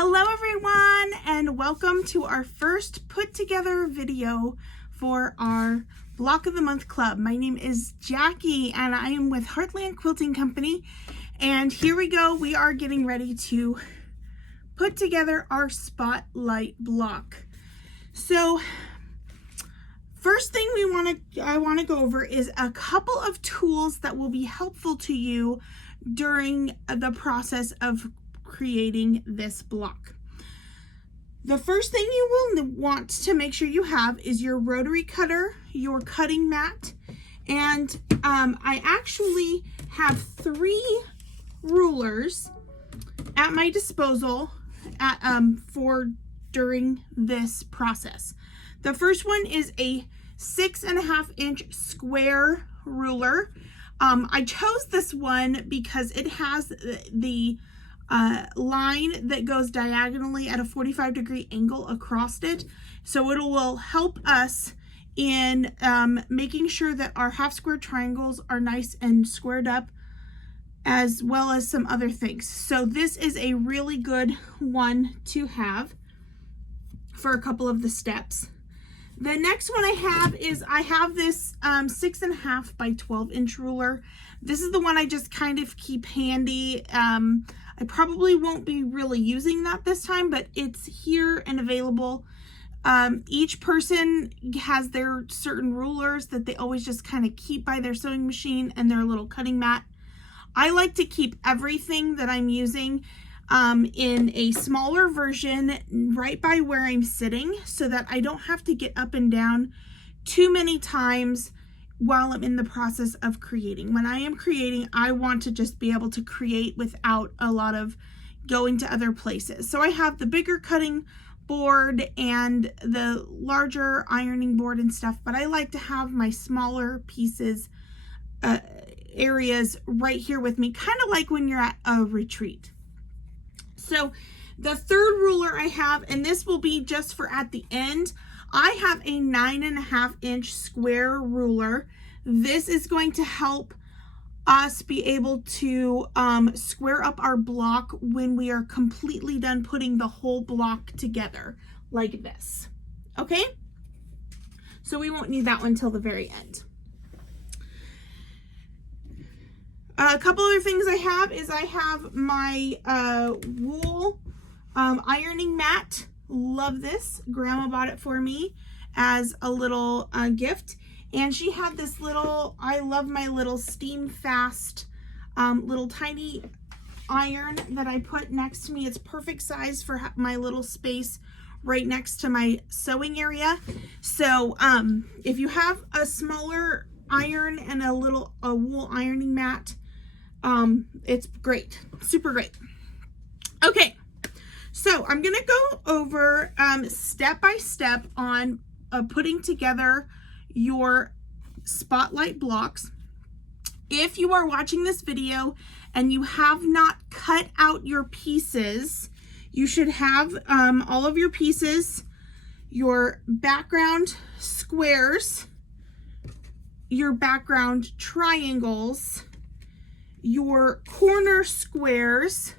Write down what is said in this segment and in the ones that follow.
Hello everyone, and welcome to our first put together video for our Block of the Month Club. My name is Jackie and I am with Heartland Quilting Company, and here we go. We are getting ready to put together our spotlight block. So first thing I want to go over is a couple of tools that will be helpful to you during the process of creating this block. The first thing you will want to make sure you have is your rotary cutter, your cutting mat, and I actually have 3 rulers at my disposal for during this process. The first one is a 6.5 inch square ruler. I chose this one because it has the line that goes diagonally at a 45-degree angle across it, so it will help us in making sure that our half square triangles are nice and squared up, as well as some other things. So this is a really good one to have for a couple of the steps. The next one I have this 6.5 by 12 inch ruler. This is the one I just kind of keep handy. I probably won't be really using that this time, but it's here and available. Each person has their certain rulers that they always just kind of keep by their sewing machine and their little cutting mat. I like to keep everything that I'm using in a smaller version right by where I'm sitting, so that I don't have to get up and down too many times while I'm in the process of creating. When I am creating, I want to just be able to create without a lot of going to other places. So I have the bigger cutting board and the larger ironing board and stuff, but I like to have my smaller pieces, areas right here with me, kind of like when you're at a retreat. So the third ruler I have, and this will be just for at the end, I have a 9.5 inch square ruler. This is going to help us be able to square up our block when we are completely done putting the whole block together like this. Okay? So we won't need that one till the very end. A couple other things I have my wool ironing mat. Love this. Grandma bought it for me as a little gift, and she had this little, I love my little steam fast little tiny iron that I put next to me. It's perfect size for my little space right next to my sewing area. So if you have a smaller iron and a wool ironing mat, it's great, super great. Okay, so I'm gonna go over step by step on putting together your spotlight blocks. If you are watching this video and you have not cut out your pieces, you should have all of your pieces, your background squares, your background triangles, your corner squares,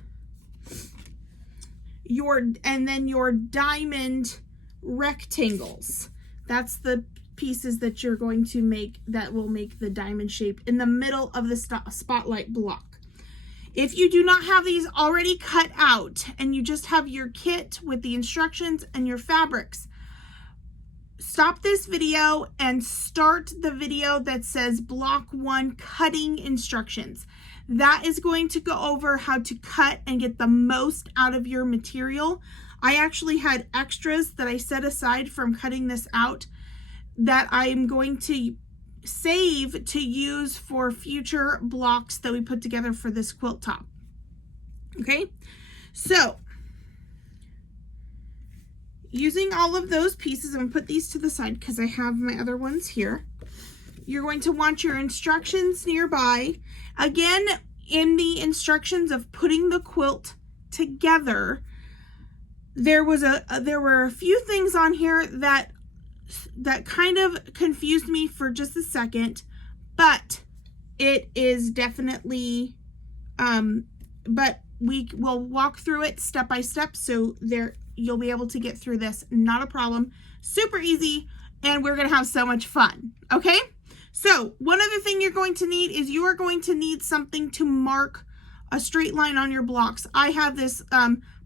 and then your diamond rectangles. That's the pieces that you're going to make that will make the diamond shape in the middle of the spotlight block. If you do not have these already cut out and you just have your kit with the instructions and your fabrics, stop this video and start the video that says block 1 cutting instructions. That is going to go over how to cut and get the most out of your material. I actually had extras that I set aside from cutting this out that I'm going to save to use for future blocks that we put together for this quilt top. Okay, so using all of those pieces, I'm gonna put these to the side because I have my other ones here. You're going to want your instructions nearby. Again, in the instructions of putting the quilt together, there were a few things on here that kind of confused me for just a second, but it is definitely but we will walk through it step by step, so you'll be able to get through this, not a problem. Super easy, and we're gonna have so much fun, okay? So one other thing you're going to need is you are going to need something to mark a straight line on your blocks. I have this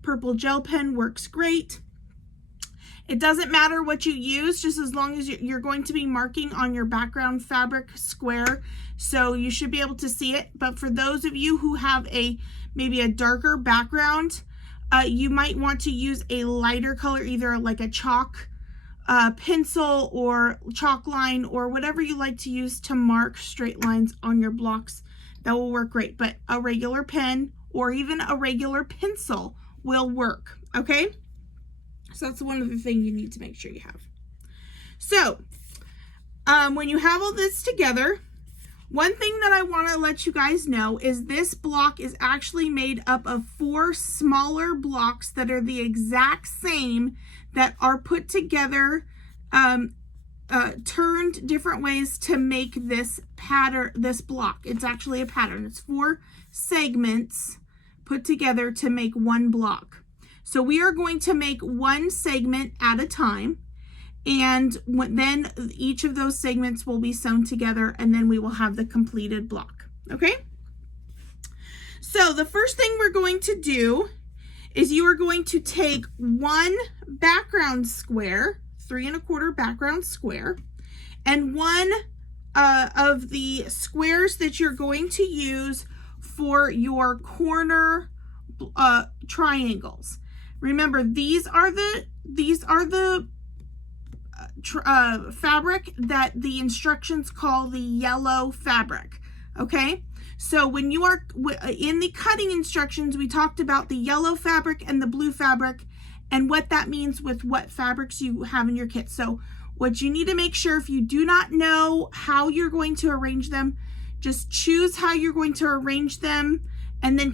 purple gel pen, works great. It doesn't matter what you use, just as long as you're going to be marking on your background fabric square, so you should be able to see it. But for those of you who have maybe a darker background, you might want to use a lighter color, either like a chalk pencil or chalk line, or whatever you like to use to mark straight lines on your blocks. That will work great, but a regular pen or even a regular pencil will work, okay? So that's one other thing you need to make sure you have. So when you have all this together, one thing that I want to let you guys know is this block is actually made up of 4 smaller blocks that are the exact same, that are put together, turned different ways to make this pattern, this block. It's actually a pattern. It's 4 segments put together to make one block. So we are going to make one segment at a time, and then each of those segments will be sewn together, and then we will have the completed block, okay? So the first thing we're going to do is you are going to take one background square, 3 1/4 background square, and one of the squares that you're going to use for your corner triangles. Remember, these are the fabric that the instructions call the yellow fabric, okay? So when you are in the cutting instructions, we talked about the yellow fabric and the blue fabric and what that means with what fabrics you have in your kit. So what you need to make sure, if you do not know how you're going to arrange them, just choose how you're going to arrange them, and then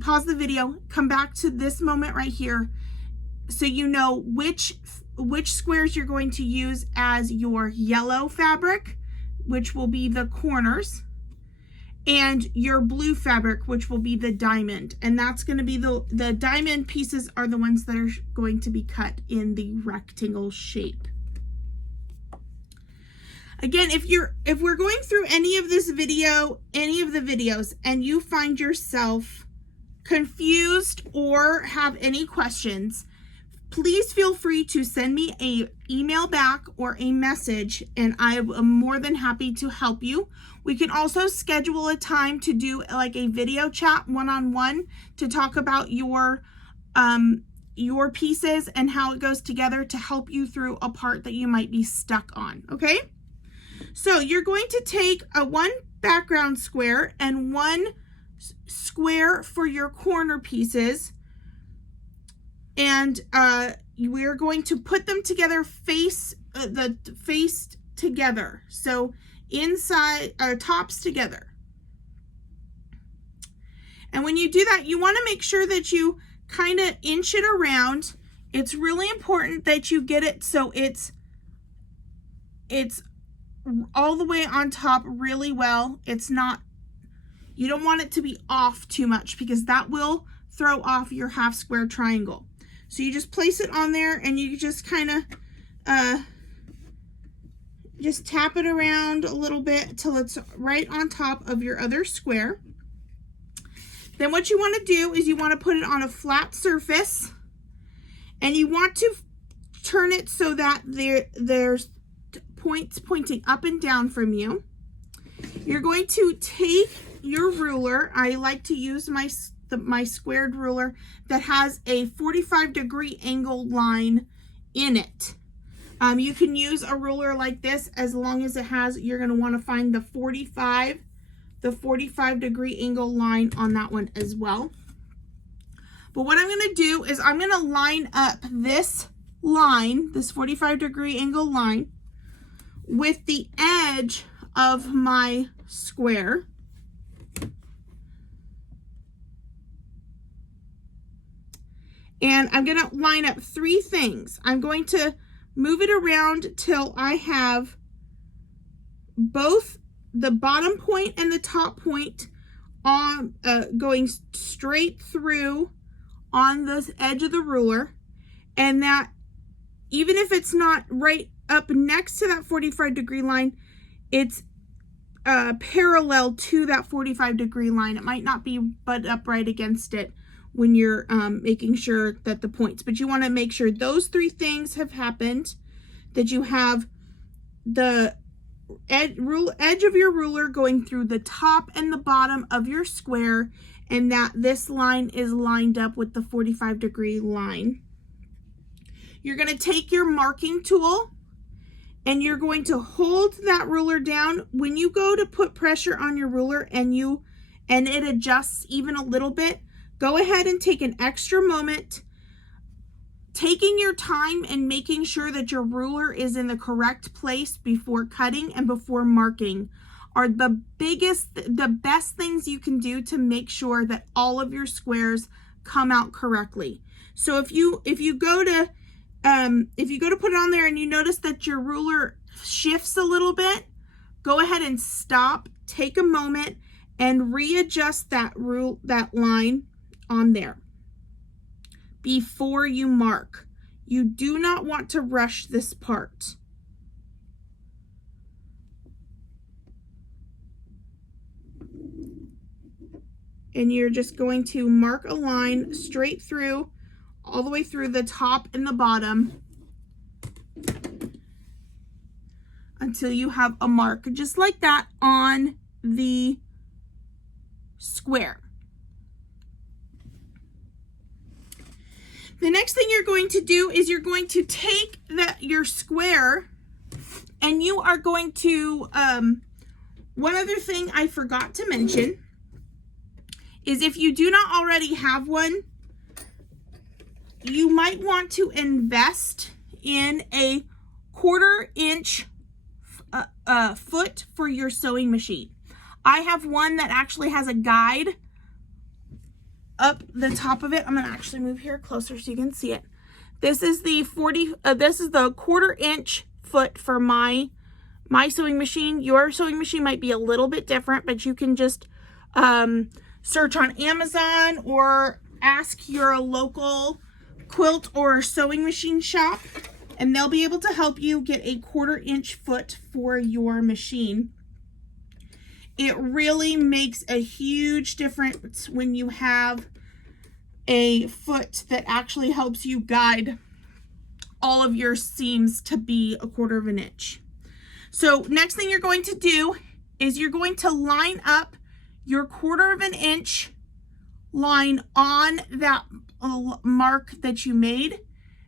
pause the video, come back to this moment right here, so you know which squares you're going to use as your yellow fabric, which will be the corners, and your blue fabric, which will be the diamond. And that's going to be the diamond pieces are the ones that are going to be cut in the rectangle shape. Again, if we're going through any of the videos, and you find yourself confused or have any questions, please feel free to send me an email back or a message, and I am more than happy to help you. We can also schedule a time to do like a video chat one-on-one to talk about your pieces and how it goes together, to help you through a part that you might be stuck on, okay? So you're going to take one background square and one square for your corner pieces, and we're going to put them together face together. So inside, tops together. And when you do that, you want to make sure that you kind of inch it around. It's really important that you get it so it's all the way on top really well. It's not, you don't want it to be off too much, because that will throw off your half square triangle. So you just place it on there, and you just kind of just tap it around a little bit till it's right on top of your other square. Then what you want to do is you want to put it on a flat surface, and you want to turn it so that there's points pointing up and down from you. You're going to take your ruler. I like to use my squared ruler that has a 45-degree angle line in it. You can use a ruler like this, as long as it has, you're going to want to find the 45-degree angle line on that one as well. But what I'm going to do is I'm going to line up this line, this 45-degree angle line, with the edge of my square. And I'm going to line up 3 things. I'm going to move it around till I have both the bottom point and the top point on going straight through on the edge of the ruler, and that even if it's not right up next to that 45-degree line, it's parallel to that 45-degree line. It might not be butt up right against it when you're making sure that the points, but you want to make sure those three things have happened, that you have the edge of your ruler going through the top and the bottom of your square, and that this line is lined up with the 45-degree line. You're going to take your marking tool and you're going to hold that ruler down. When you go to put pressure on your ruler and it adjusts even a little bit, go ahead and take an extra moment, taking your time and making sure that your ruler is in the correct place before cutting and before marking are the best things you can do to make sure that all of your squares come out correctly. So if you go to put it on there and you notice that your ruler shifts a little bit, go ahead and stop, take a moment, and readjust that line on there before you mark. You do not want to rush this part. And you're just going to mark a line straight through, all the way through the top and the bottom until you have a mark just like that on the square. The next thing you're going to do is you're going to take your square and you are going to, one other thing I forgot to mention is if you do not already have one, you might want to invest in a 1/4 inch foot for your sewing machine. I have one that actually has a guide up the top of it. I'm going to actually move here closer so you can see it. This is the 1/4 inch foot for my sewing machine. Your sewing machine might be a little bit different, but you can just search on Amazon or ask your local quilt or sewing machine shop, and they'll be able to help you get a 1/4 inch foot for your machine. It really makes a huge difference when you have a foot that actually helps you guide all of your seams to be a 1/4 inch. So next thing you're going to do is you're going to line up your 1/4 inch line on that mark that you made,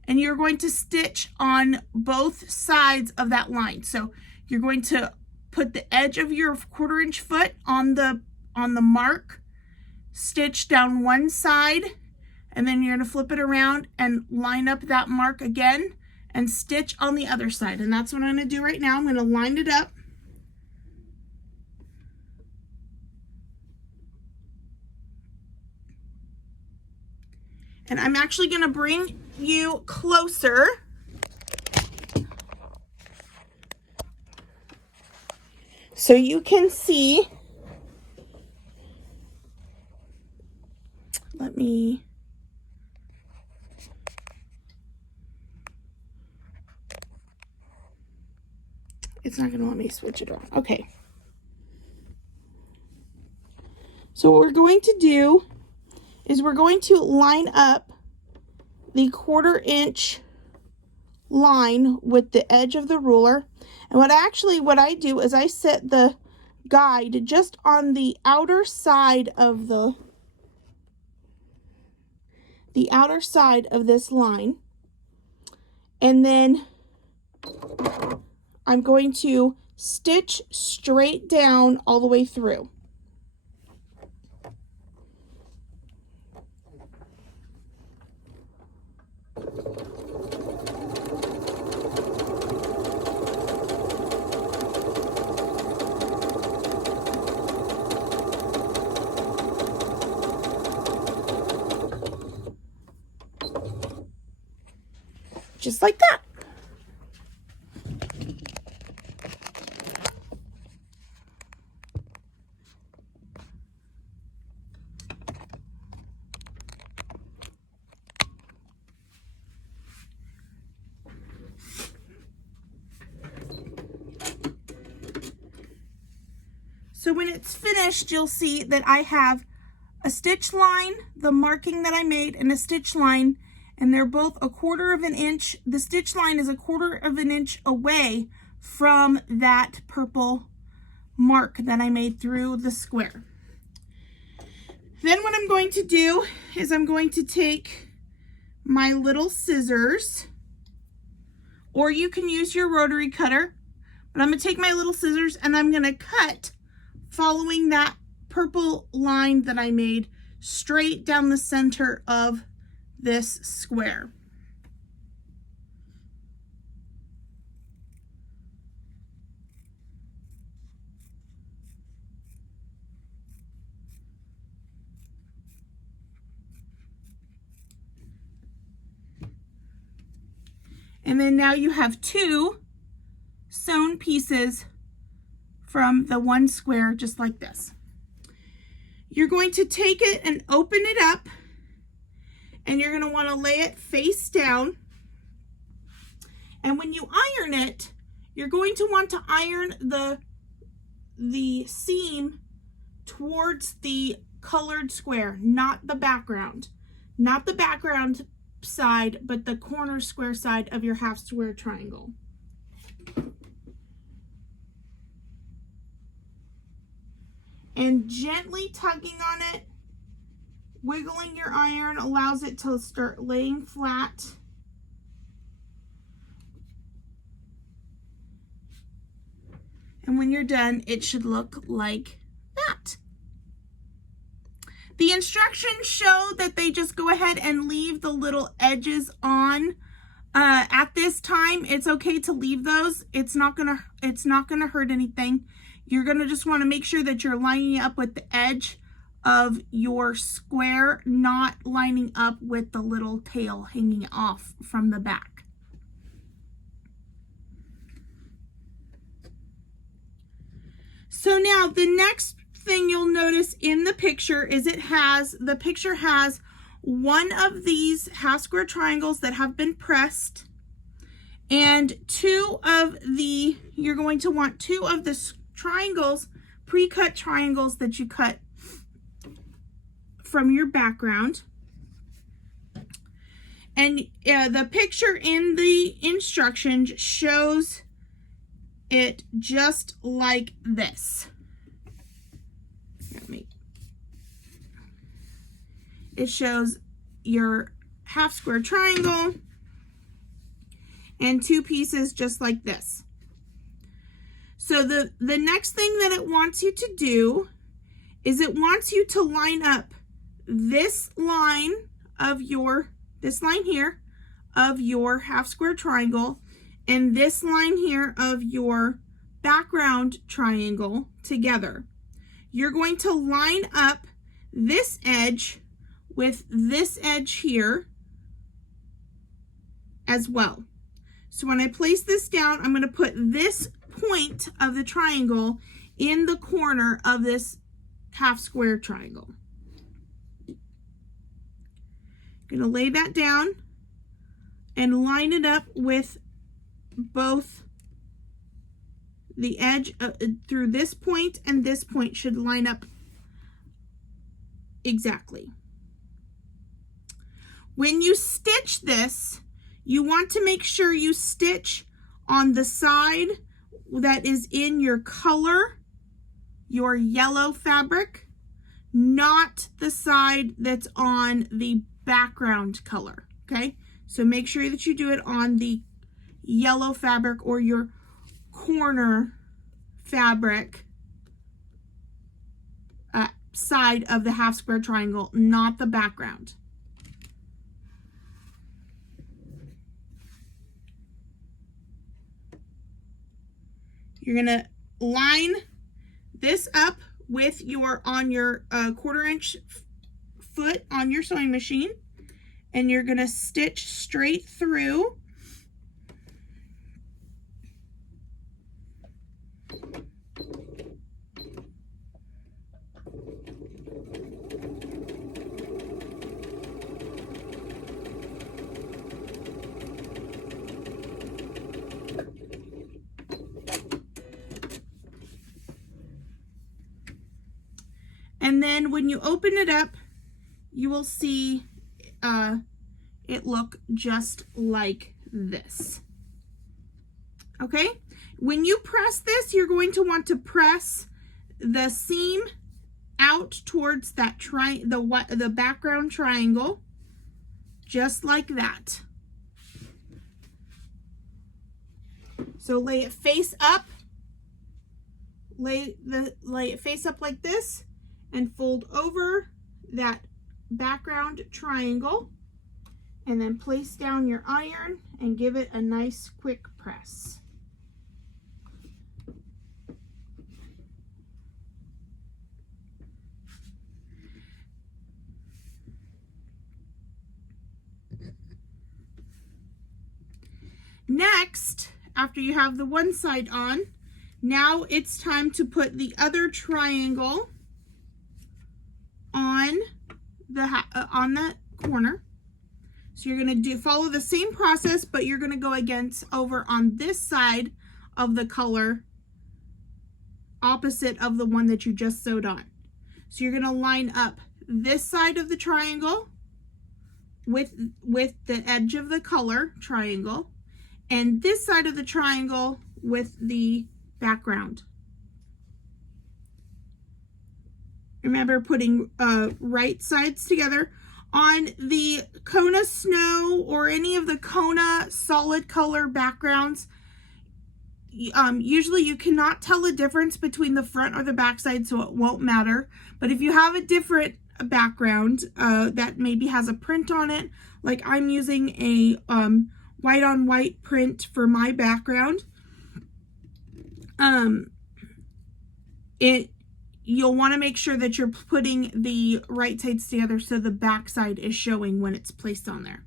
and you're going to stitch on both sides of that line. So you're going to put the edge of your 1/4 inch foot on the mark, stitch down one side, and then you're going to flip it around and line up that mark again and stitch on the other side. And that's what I'm going to do right now. I'm going to line it up. And I'm actually going to bring you closer so you can see. It's not going to let me switch it around. Okay. So what we're going to do is we're going to line up the 1/4 inch line with the edge of the ruler. And what I do is I set the guide just on the outer side of the outer side of this line. And then I'm going to stitch straight down all the way through. Just like that. So when it's finished, you'll see that I have a stitch line, the marking that I made, and a stitch line, and they're both 1/4 of an inch. The stitch line is 1/4 of an inch away from that purple mark that I made through the square. Then what I'm going to do is I'm going to take my little scissors, or you can use your rotary cutter, but I'm going to take my little scissors and I'm going to cut following that purple line that I made straight down the center of this square. And then now you have 2 sewn pieces from the one square, just like this. You're going to take it and open it up, and you're going to want to lay it face down. And when you iron it, you're going to want to iron the seam towards the colored square, not the background. Not the background side, but the corner square side of your half square triangle. And gently tugging on it, wiggling your iron allows it to start laying flat. And when you're done, it should look like that. The instructions show that they just go ahead and leave the little edges on. At this time, it's okay to leave those. It's not gonna hurt anything. You're gonna just want to make sure that you're lining up with the edge of your square, not lining up with the little tail hanging off from the back. So now the next thing you'll notice in the picture is the picture has one of these half square triangles that have been pressed, and you're going to want 2 of the triangles, pre-cut triangles that you cut from your background. And the picture in the instructions shows it just like this. It shows your half square triangle and 2 pieces just like this. So the next thing that it wants you to do is it wants you to line up this line here of your half square triangle and this line here of your background triangle together. You're going to line up this edge with this edge here as well. So when I place this down, I'm going to put this point of the triangle in the corner of this half square triangle. I'm going to lay that down and line it up with both the edge through this point, and this point should line up exactly. When you stitch this, you want to make sure you stitch on the side that is in your color, your yellow fabric, not the side that's on the background color, okay? So make sure that you do it on the yellow fabric or your corner fabric side of the half square triangle, not the background. You're gonna line this up with your 1/4 inch foot on your sewing machine, and you're gonna stitch straight through. when you open it up, you will see it look just like this. Okay, when you press this, you're going to want to press the seam out towards that the background triangle, just like that. So lay it face up, lay it face up like this, and fold over that background triangle, and then place down your iron and give it a nice quick press. Next, after you have the one side on, now it's time to put the other triangle on the corner. So you're going to follow the same process, but you're going to go over on this side of the color, opposite of the one that you just sewed on. So you're going to line up this side of the triangle with the edge of the color triangle, and this side of the triangle with the background. Remember putting right sides together. On the Kona Snow or any of the Kona solid color backgrounds, usually you cannot tell the difference between the front or the back side, so it won't matter. But if you have a different background that maybe has a print on it, like I'm using a white on white print for my background, you'll want to make sure that you're putting the right sides together so the back side is showing when it's placed on there.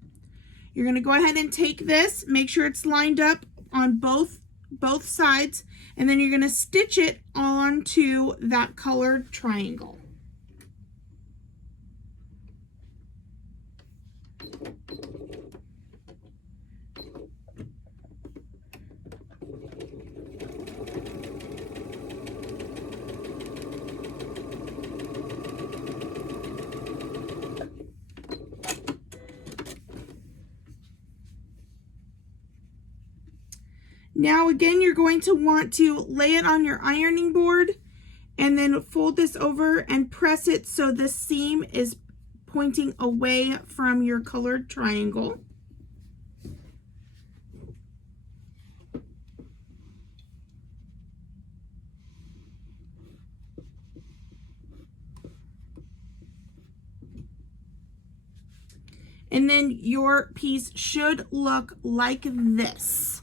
You're going to go ahead and take this, make sure it's lined up on both sides, and then you're going to stitch it onto that colored triangle. Now again, you're going to want to lay it on your ironing board and then fold this over and press it so the seam is pointing away from your colored triangle. And then your piece should look like this.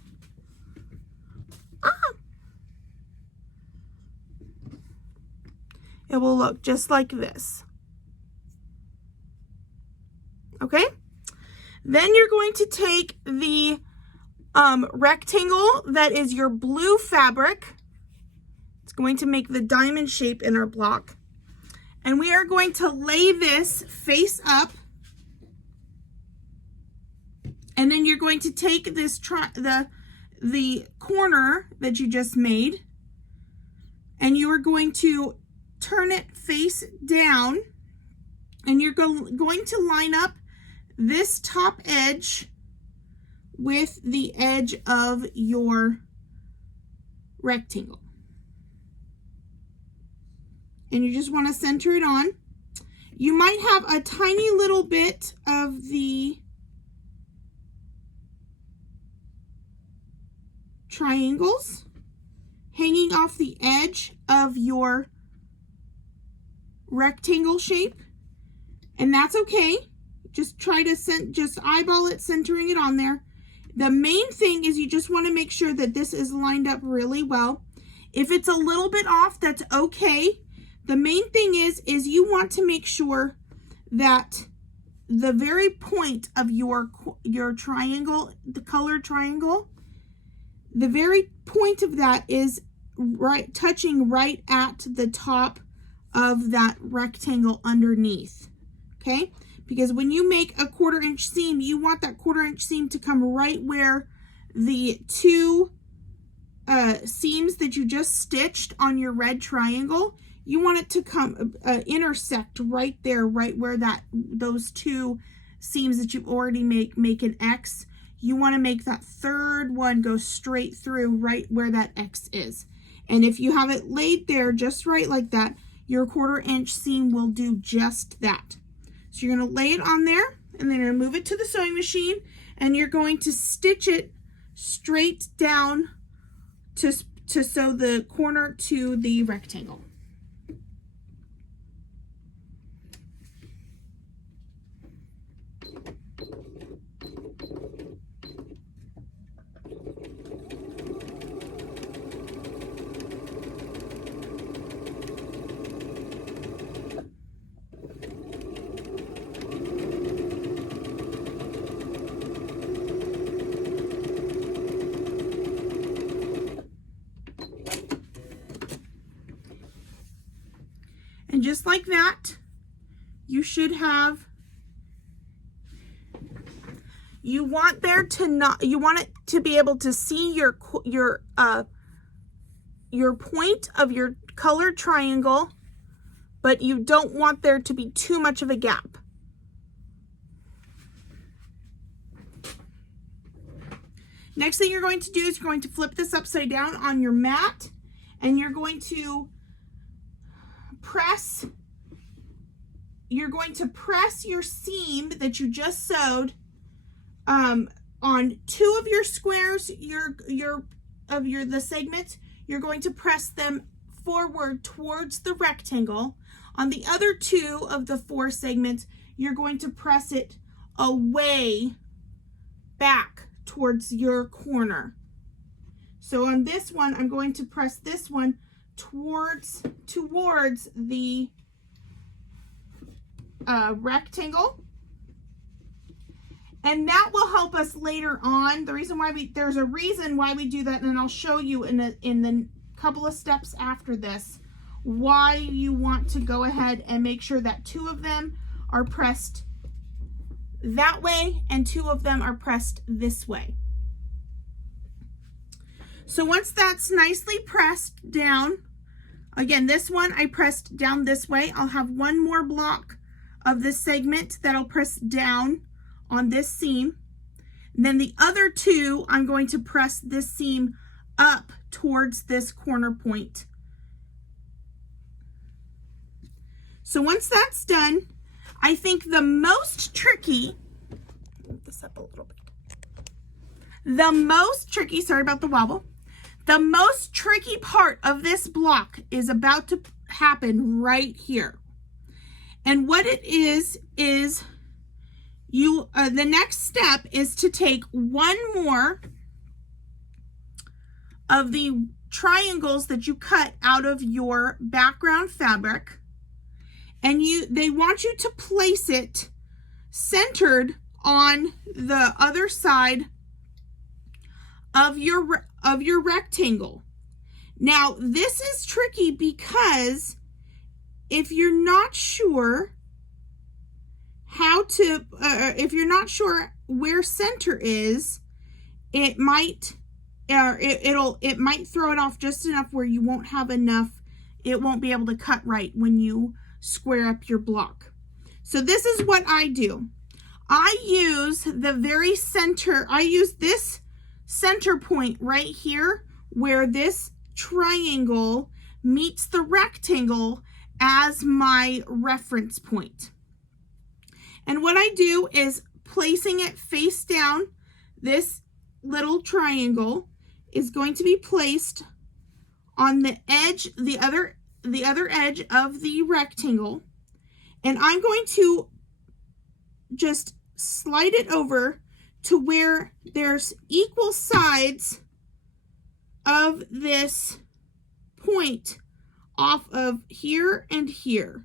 It will look just like this. Okay? Then you're going to take the rectangle that is your blue fabric. It's going to make the diamond shape in our block. And we are going to lay this face up. And then you're going to take this the corner that you just made, and you are going to turn it face down, and you're going to line up this top edge with the edge of your rectangle. And you just want to center it on. You might have a tiny little bit of the triangles hanging off the edge of your rectangle shape, and that's okay. Just try to just eyeball it, centering it on there. The main thing is you just want to make sure that this is lined up really well. If it's a little bit off, that's okay. The main thing is you want to make sure that the very point of your triangle, the colored triangle, the very point of that is touching right at the top of that rectangle underneath, okay? Because when you make a 1/4 inch seam, you want that 1/4 inch seam to come right where the two seams that you just stitched on your red triangle. you want it to come intersect right there, right where those two seams that you've already make an X. You want to make that third one go straight through right where that X is. And if you have it laid there just right like that, your 1/4 inch seam will do just that. So you're going to lay it on there, and then you're going to move it to the sewing machine, and you're going to stitch it straight down to sew the corner to the rectangle. And just like that, you should have, you want it to be able to see your point of your colored triangle, but you don't want there to be too much of a gap. Next thing you're going to do is you're going to flip this upside down on your mat, and you're going to press your seam that you just sewed on 2 of your squares, the segments. You're going to press them forward towards the rectangle. On the other 2 of the 4 segments, you're going to press it away back towards your corner. So on this one, I'm going to press this one towards the rectangle, and that will help us later on. There's a reason why we do that, and I'll show you in the couple of steps after this why you want to go ahead and make sure that 2 of them are pressed that way and 2 of them are pressed this way. So once that's nicely pressed down, again, this one I pressed down this way. I'll have one more block of this segment that I'll press down on this seam. And then the other 2, I'm going to press this seam up towards this corner point. So once that's done, I think the most tricky, move this up a little bit. The most tricky, sorry about the wobble. The most tricky part of this block is about to happen right here. And what it is you, the next step is to take one more of the triangles that you cut out of your background fabric, and they want you to place it centered on the other side of your rectangle. Now, this is tricky because if you're not sure if you're not sure where center is, it might throw it off just enough where you won't have enough. It won't be able to cut right when you square up your block. So this is what I do. I use the very center. I use this center point right here where this triangle meets the rectangle as my reference point. And what I do is placing it face down, this little triangle is going to be placed on the edge, the other edge of the rectangle, and I'm going to just slide it over to where there's equal sides of this point off of here and here.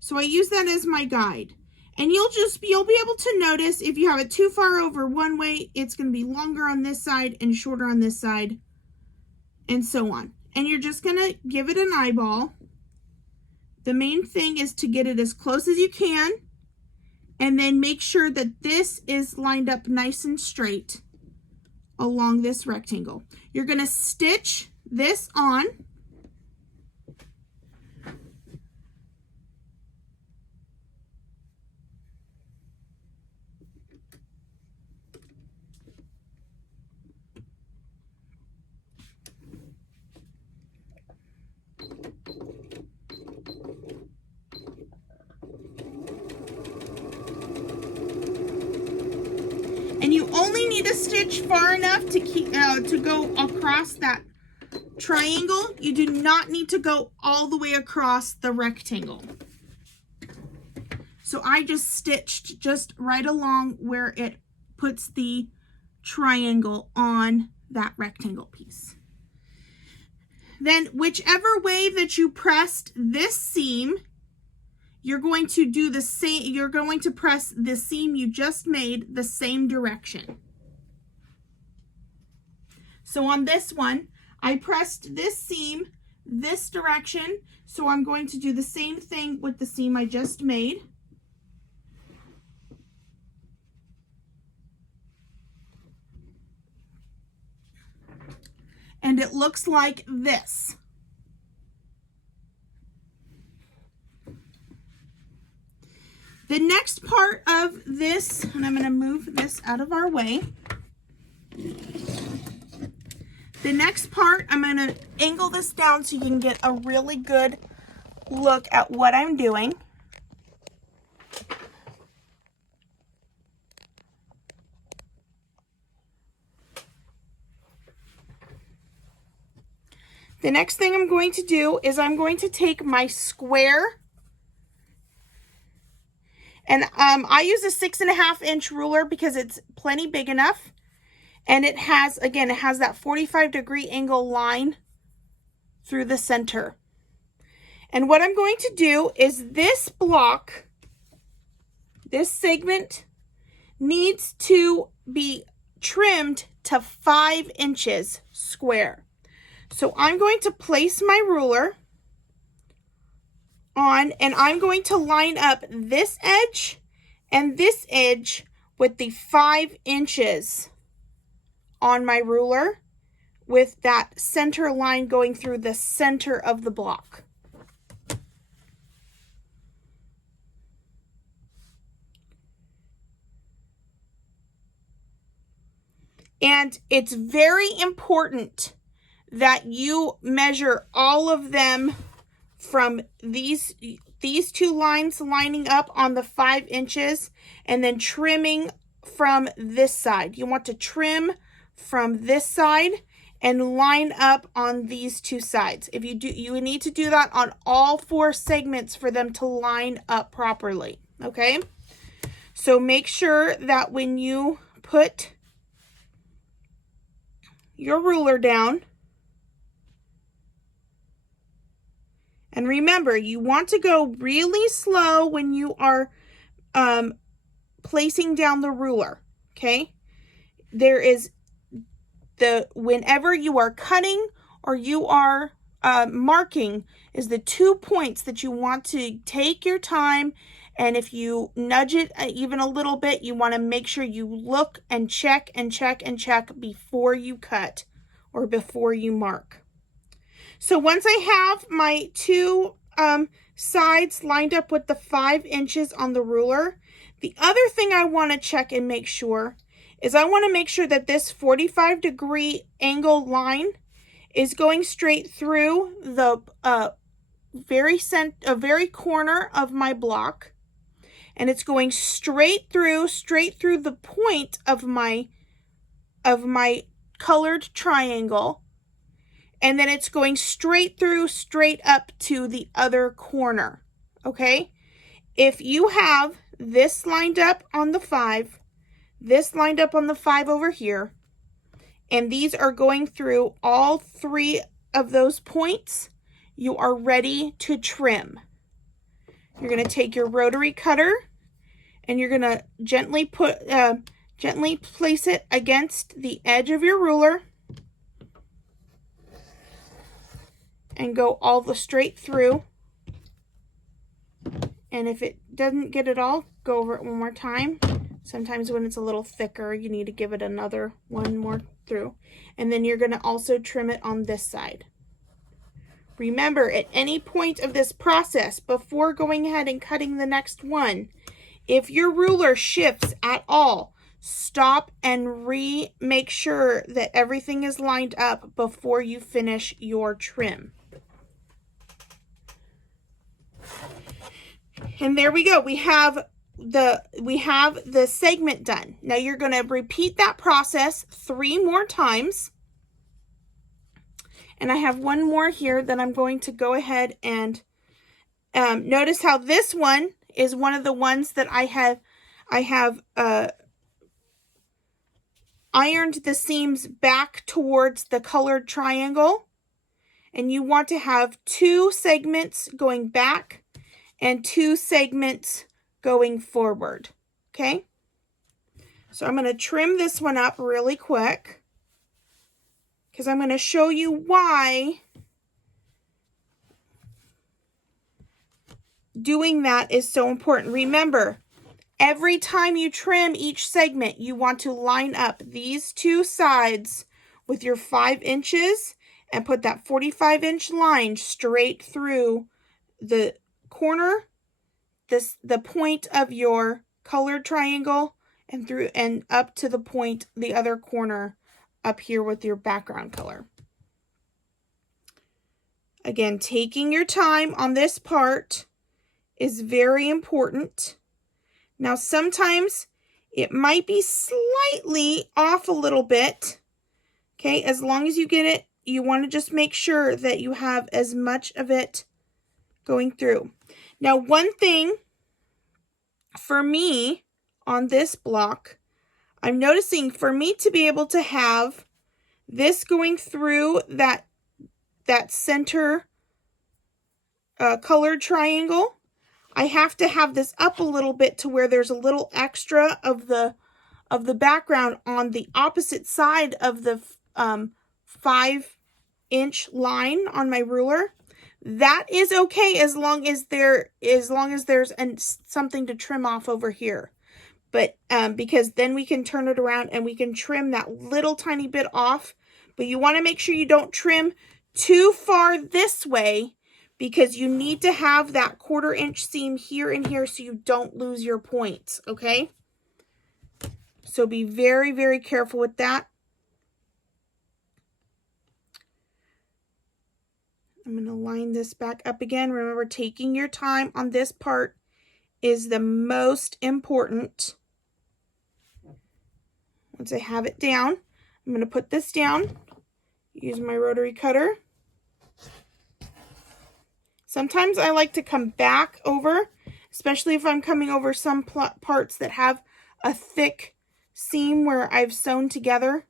So I use that as my guide. And you'll be able to notice if you have it too far over one way, it's going to be longer on this side and shorter on this side, and so on. And you're just going to give it an eyeball. The main thing is to get it as close as you can, and then make sure that this is lined up nice and straight along this rectangle. You're going to stitch this on And you only need to stitch far enough to keep to go across that triangle. You do not need to go all the way across the rectangle. So I just stitched just right along where it puts the triangle on that rectangle piece. Then whichever way that you pressed this seam, you're going to do the same, you're going to press the seam you just made the same direction. So on this one, I pressed this seam this direction, so I'm going to do the same thing with the seam I just made. And it looks like this. The next part of this, and I'm going to move this out of our way. The next part, I'm going to angle this down so you can get a really good look at what I'm doing. The next thing I'm going to do is I'm going to take my square, and I use a 6.5 inch ruler because it's plenty big enough, and it has, again, it has that 45-degree angle line through the center. And what I'm going to do is this block, this segment needs to be trimmed to 5 inches square. So I'm going to place my ruler on, and I'm going to line up this edge and this edge with the 5 inches on my ruler, with that center line going through the center of the block. And it's very important that you measure all of them from these two lines lining up on the 5 inches, and then trimming from this side. You want to trim from this side and line up on these two sides. If you do, you need to do that on all 4 segments for them to line up properly, okay? So make sure that when you put your ruler down, and remember, you want to go really slow when you are placing down the ruler, okay? There is whenever you are cutting or you are marking, is the 2 points that you want to take your time, and if you nudge it even a little bit, you want to make sure you look and check and check and check before you cut or before you mark. So once I have my 2 sides lined up with the 5 inches on the ruler, the other thing I want to check and make sure is I want to make sure that this 45-degree angle line is going straight through the very corner of my block, and it's going straight through the point of my colored triangle. And then it's going straight up to the other corner, okay? If you have this lined up on the 5, this lined up on the 5 over here, and these are going through all 3 of those points, you are ready to trim. You're going to take your rotary cutter, and you're going to gently place it against the edge of your ruler, and go all the straight through. And if it doesn't get it all, go over it one more time. Sometimes when it's a little thicker, you need to give it another one more through. And then you're going to also trim it on this side. Remember, at any point of this process, before going ahead and cutting the next one, if your ruler shifts at all, stop and make sure that everything is lined up before you finish your trim. And there we go. We have we have the segment done. Now you're going to repeat that process 3 more times. And I have one more here that I'm going to go ahead and notice how this one is one of the ones that I have ironed the seams back towards the colored triangle. And you want to have 2 segments going back and 2 segments going forward. Okay? So I'm going to trim this one up really quick, because I'm going to show you why doing that is so important. Remember, every time you trim each segment, you want to line up these 2 sides with your 5 inches and put that 45-inch line straight through the corner, the point of your colored triangle, and through and up to the point, the other corner up here with your background color. Again, taking your time on this part is very important. Now, sometimes it might be slightly off a little bit. Okay, as long as you get it, you want to just make sure that you have as much of it going through. Now, one thing for me on this block, I'm noticing for me to be able to have this going through that center colored triangle, I have to have this up a little bit to where there's a little extra of the background on the opposite side of the 5-inch line on my ruler. That is okay as long as there's something to trim off over here. But because then we can turn it around and we can trim that little tiny bit off. But you want to make sure you don't trim too far this way, because you need to have that 1/4-inch seam here and here so you don't lose your points, okay? So be very, very careful with that. I'm going to line this back up again. Remember, taking your time on this part is the most important. Once I have it down, I'm going to put this down, use my rotary cutter. Sometimes I like to come back over, especially if I'm coming over some parts that have a thick seam where I've sewn together.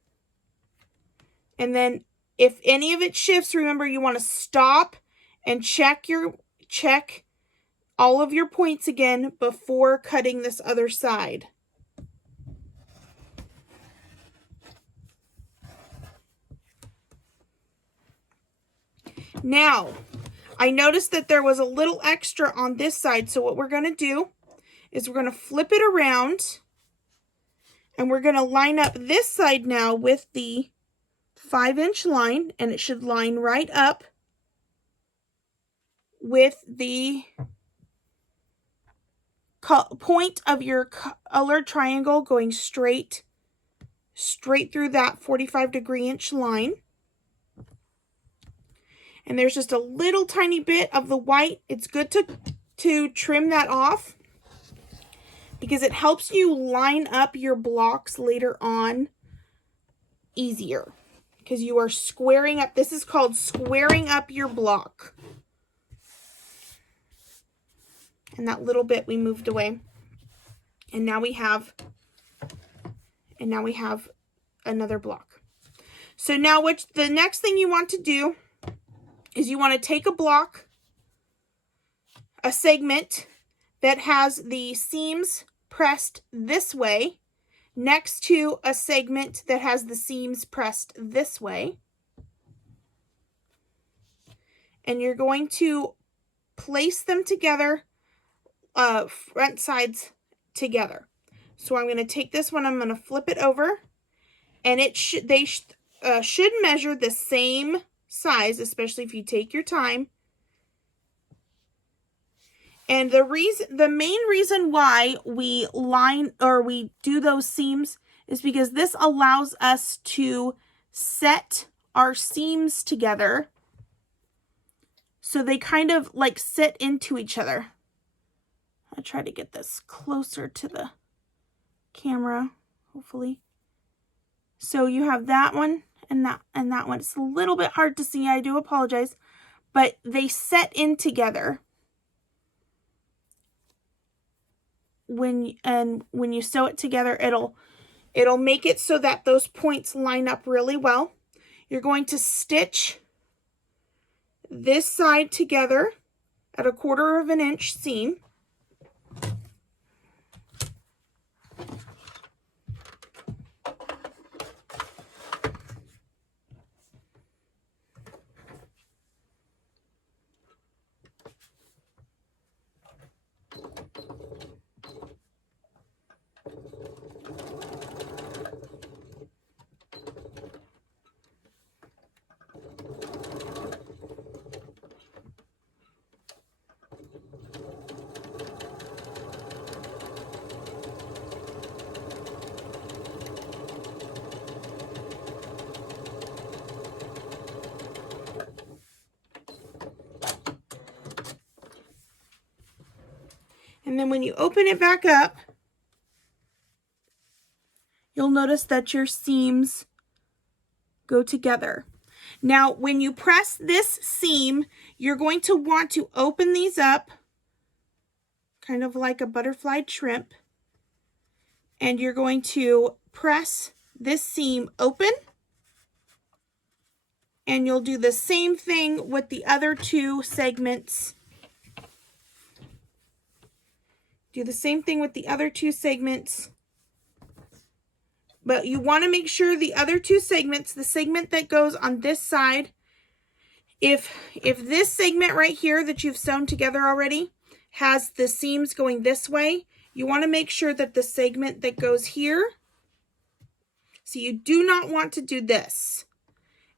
And then if any of it shifts, remember you want to stop and check all of your points again before cutting this other side. Now, I noticed that there was a little extra on this side, so what we're going to do is we're going to flip it around, and we're going to line up this side now with the 5-inch line, and it should line right up with the point of your colored triangle going straight through that 45-degree-inch line. And there's just a little tiny bit of the white. It's good to trim that off, because it helps you line up your blocks later on easier, because you are squaring up. This is called squaring up your block. And that little bit we moved away. And now we have another block. So now the next thing you want to do is you want to take a segment that has the seams pressed this way next to a segment that has the seams pressed this way. And you're going to place them together, front sides together. So I'm going to take this one, I'm going to flip it over, and they should measure the same size, especially if you take your time. And the main reason why we do those seams is because this allows us to set our seams together so they kind of like sit into each other. I'll try to get this closer to the camera, hopefully. So you have that one and that one. It's a little bit hard to see, I do apologize, but they set in together. When you sew it together, it'll make it so that those points line up really well. You're going to stitch this side together at a 1/4 of an inch seam. And then when you open it back up, you'll notice that your seams go together. Now, when you press this seam, you're going to want to open these up, kind of like a butterfly shrimp, and you're going to press this seam open, and you'll do the same thing with the other 2 segments. Do the same thing with the other 2 segments. But you want to make sure the other 2 segments, the segment that goes on this side, if this segment right here that you've sewn together already has the seams going this way, you want to make sure that the segment that goes here, so you do not want to do this.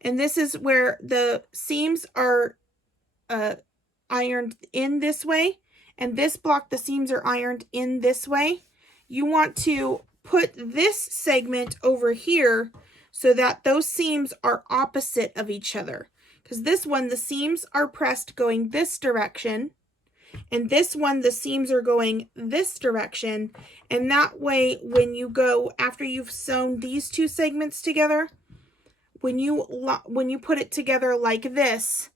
And this is where the seams are ironed in this way. And this block, the seams are ironed in this way. You want to put this segment over here so that those seams are opposite of each other. Because this one, the seams are pressed going this direction. And this one, the seams are going this direction. And that way, when you go, after you've sewn these 2 segments together, when you put it together like this,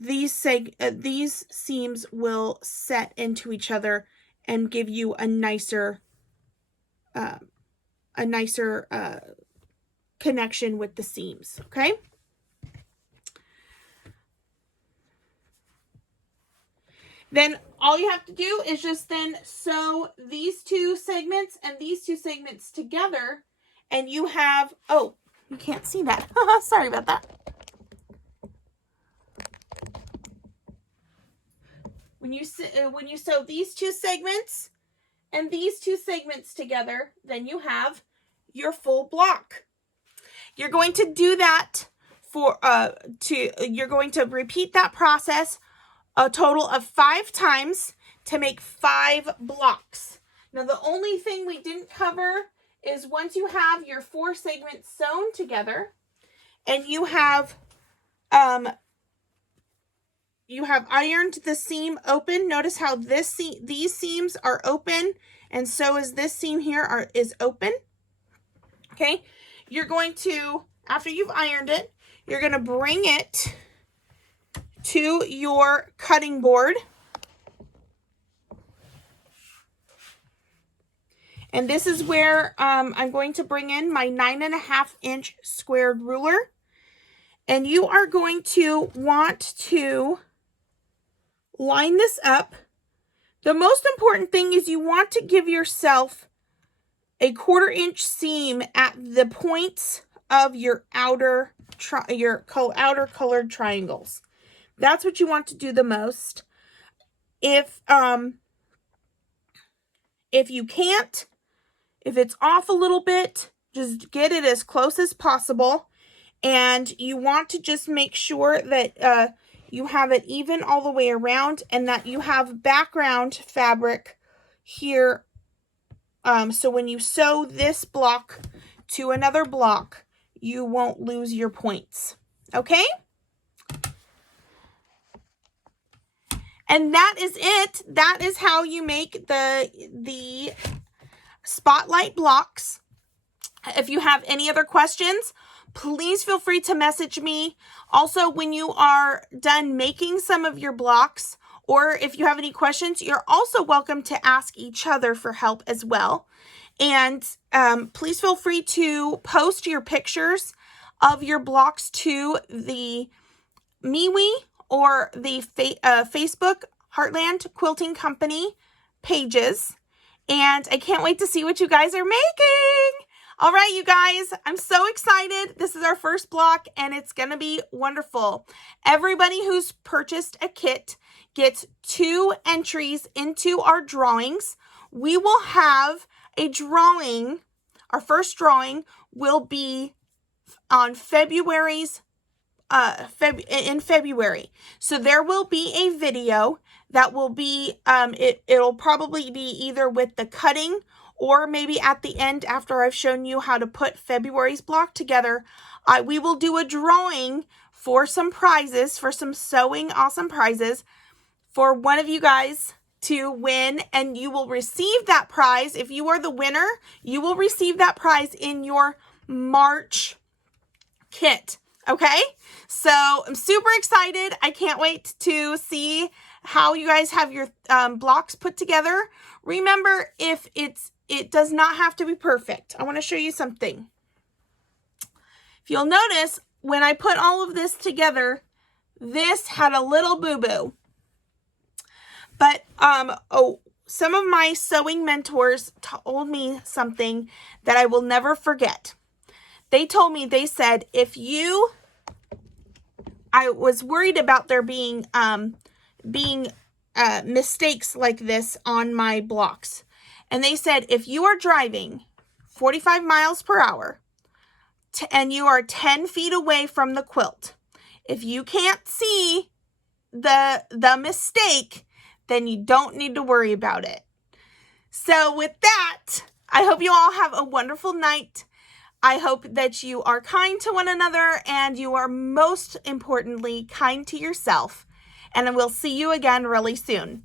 these seams will set into each other and give you a nicer connection with the seams, okay? Then all you have to do is just then sew these 2 segments and these 2 segments together, and you have, oh, you can't see that. Sorry about that. When you sew these 2 segments and these 2 segments together, then you have your full block. You're going to do that for you're going to repeat that process a total of 5 times to make 5 blocks. Now, the only thing we didn't cover is once you have your 4 segments sewn together and you have ironed the seam open. Notice how these seams are open, and so is this seam here is open. Okay, you're going to, after you've ironed it, you're going to bring it to your cutting board. And this is where I'm going to bring in my 9.5 inch squared ruler. And you are going to want to line this up. The most important thing is you want to give yourself a 1/4 inch seam at the points of your outer colored triangles. That's what you want to do the most. If you can't, if it's off a little bit, just get it as close as possible. And you want to just make sure that you have it even all the way around and that you have background fabric here. So when you sew this block to another block, you won't lose your points. Okay? And that is it. That is how you make the spotlight blocks. If you have any other questions, please feel free to message me. Also, when you are done making some of your blocks, or if you have any questions, you're also welcome to ask each other for help as well. And please feel free to post your pictures of your blocks to the MeWe or the Facebook Heartland Quilting Company pages. And I can't wait to see what you guys are making. All right, you guys, I'm so excited. This is our first block and it's going to be wonderful. Everybody who's purchased a kit gets 2 entries into our drawings. We will have a drawing. Our first drawing will be on February's in February. So there will be a video that will be, it'll probably be either with the cutting or maybe at the end after I've shown you how to put February's block together. We will do a drawing for some prizes, for some sewing awesome prizes for one of you guys to win, and you will receive that prize. If you are the winner, you will receive that prize in your March kit. Okay, so I'm super excited. I can't wait to see how you guys have your blocks put together. Remember, if it does not have to be perfect. I want to show you something. If you'll notice, when I put all of this together, this had a little boo-boo. But some of my sewing mentors told me something that I will never forget. They told me, they said, I was worried about there being mistakes like this on my blocks. And they said, if you are driving 45 miles per hour and you are 10 feet away from the quilt, if you can't see the mistake, then you don't need to worry about it. So with that, I hope you all have a wonderful night. I hope that you are kind to one another and you are most importantly kind to yourself. And we'll see you again really soon.